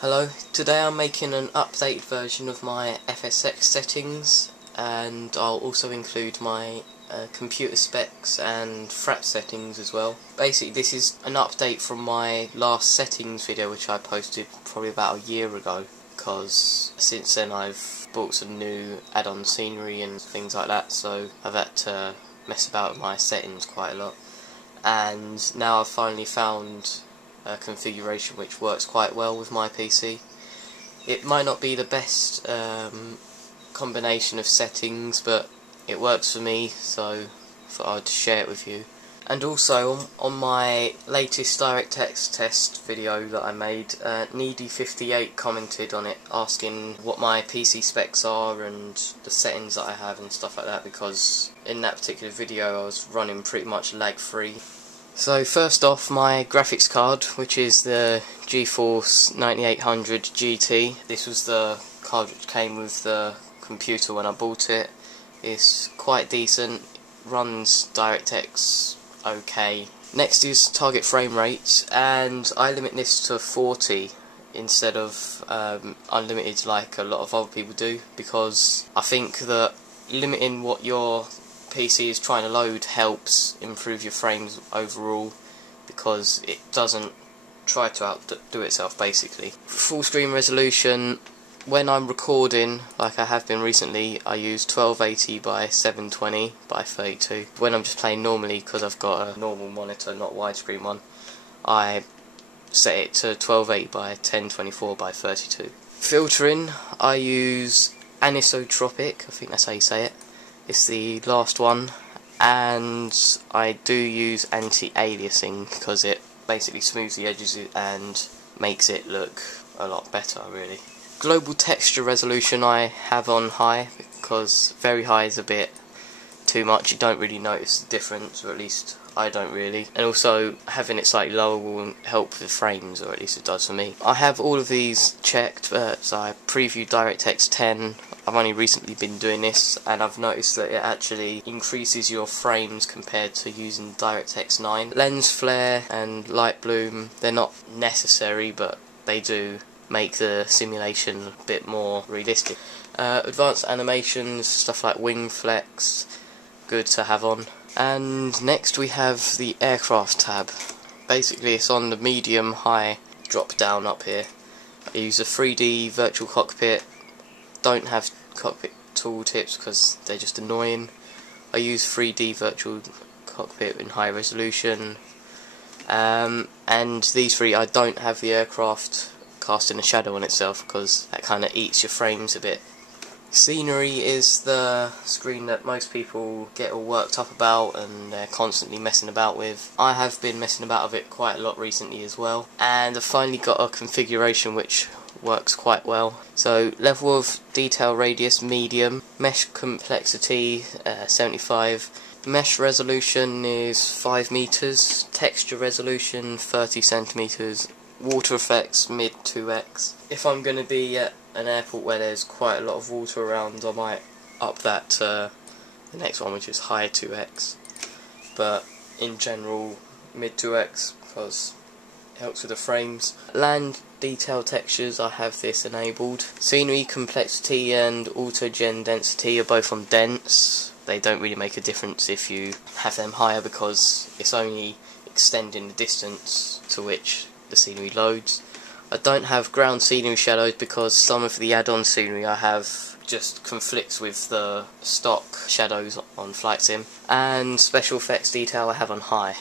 Hello, today I'm making an updated version of my FSX settings, and I'll also include my computer specs and FRAPS settings as well. Basically this is an update from my last settings video which I posted probably about a year ago, because since then I've bought some new add-on scenery and things like that, so I've had to mess about with my settings quite a lot, and now I've finally found a configuration which works quite well with my PC. It might not be the best combination of settings, but it works for me, so I thought I'd share it with you. And also on my latest DirectX test video that I made, Needy58 commented on it asking what my PC specs are and the settings that I have and stuff like that, because in that particular video I was running pretty much lag free. So first off, my graphics card, which is the GeForce 9800 GT. This was the card which came with the computer when I bought it. It's quite decent, runs DirectX okay. Next is target frame rate, and I limit this to 40 instead of unlimited like a lot of other people do, because I think that limiting what your PC is trying to load helps improve your frames overall, because it doesn't try to outdo itself basically. Full screen resolution, when I'm recording like I have been recently, I use 1280 by 720 by 32. When I'm just playing normally, because I've got a normal monitor, not widescreen one, I set it to 1280 by 1024 by 32. Filtering, I use anisotropic, I think that's how you say it. It's the last one, and I do use anti-aliasing because it basically smooths the edges and makes it look a lot better really. Global texture resolution I have on high, because very high is a bit too much, you don't really notice the difference, or at least I don't really. And also having it slightly lower will help with frames, or at least it does for me. I have all of these checked, so I previewed DirectX 10. I've only recently been doing this, and I've noticed that it actually increases your frames compared to using DirectX 9. Lens flare and light bloom, they're not necessary, but they do make the simulation a bit more realistic. Advanced animations, stuff like wing flex, good to have on. And next we have the aircraft tab. Basically it's on the medium high drop down up here. I use a 3D virtual cockpit. Don't have cockpit tooltips because they're just annoying. I use 3D virtual cockpit in high resolution, and these three, I don't have the aircraft casting a shadow on itself because that kind of eats your frames a bit. Scenery is the screen that most people get all worked up about and they're constantly messing about with. I have been messing about with it quite a lot recently as well, and I've finally got a configuration which works quite well. So level of detail radius medium, mesh complexity 75, mesh resolution is 5 meters, texture resolution 30 centimeters, water effects mid 2x. If I'm going to be at an airport where there's quite a lot of water around, I might up that to the next one, which is high 2x, but in general mid 2x because it helps with the frames. Land detail textures, I have this enabled. Scenery complexity and autogen density are both on dense. They don't really make a difference if you have them higher, because it's only extending the distance to which the scenery loads. I don't have ground scenery shadows because some of the add-on scenery I have just conflicts with the stock shadows on Flight Sim. And special effects detail I have on high.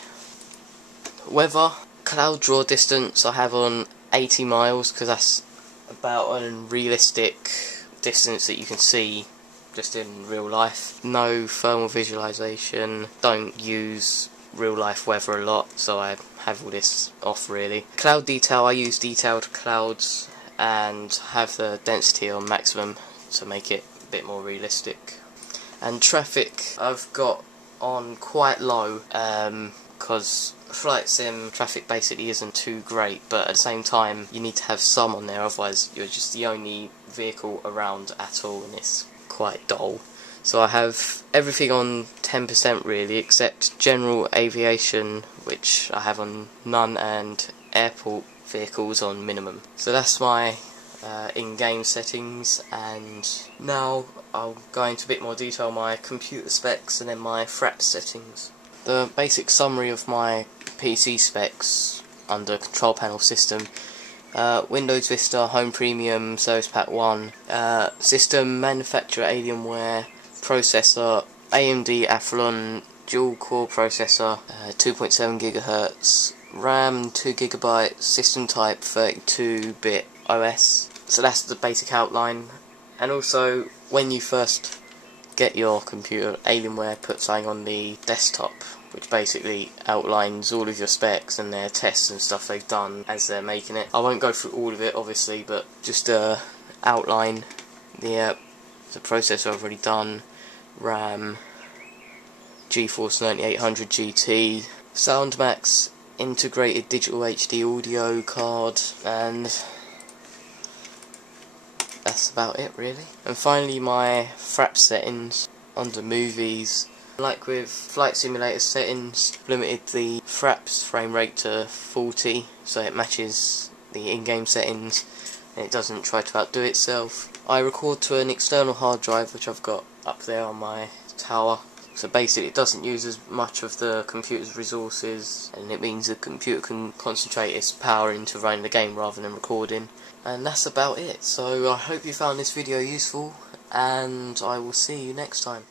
Weather, cloud draw distance I have on 80 miles because that's about a realistic distance that you can see just in real life. No thermal visualization, don't use real life weather a lot, so I have all this off really. Cloud detail, I use detailed clouds and have the density on maximum to make it a bit more realistic. And traffic I've got on quite low because Flight Sim traffic basically isn't too great, but at the same time you need to have some on there, otherwise you're just the only vehicle around at all and it's quite dull. So I have everything on 10% really, except general aviation, which I have on none, and airport vehicles on minimum. So that's my in-game settings, and now I'll go into a bit more detail my computer specs and then my FRAPS settings. The basic summary of my PC specs under control panel system: Windows Vista Home Premium Service Pack 1, system manufacturer Alienware, processor AMD Athlon dual core processor, 2.7 GHz, RAM 2 GB, system type 32-bit OS. So that's the basic outline. And also, when you first get your computer, Alienware puts something on the desktop which basically outlines all of your specs and their tests and stuff they've done as they're making it. I won't go through all of it obviously, but just outline the processor I've already done, RAM, GeForce 9800 GT, SoundMAX integrated digital HD audio card, and that's about it really. And finally my FRAPS settings under movies. Like with Flight Simulator settings, limited the FRAPS frame rate to 40 so it matches the in-game settings and it doesn't try to outdo itself. I record to an external hard drive which I've got up there on my tower, so basically it doesn't use as much of the computer's resources, and it means the computer can concentrate its power into running the game rather than recording. And that's about it. So I hope you found this video useful, and I will see you next time.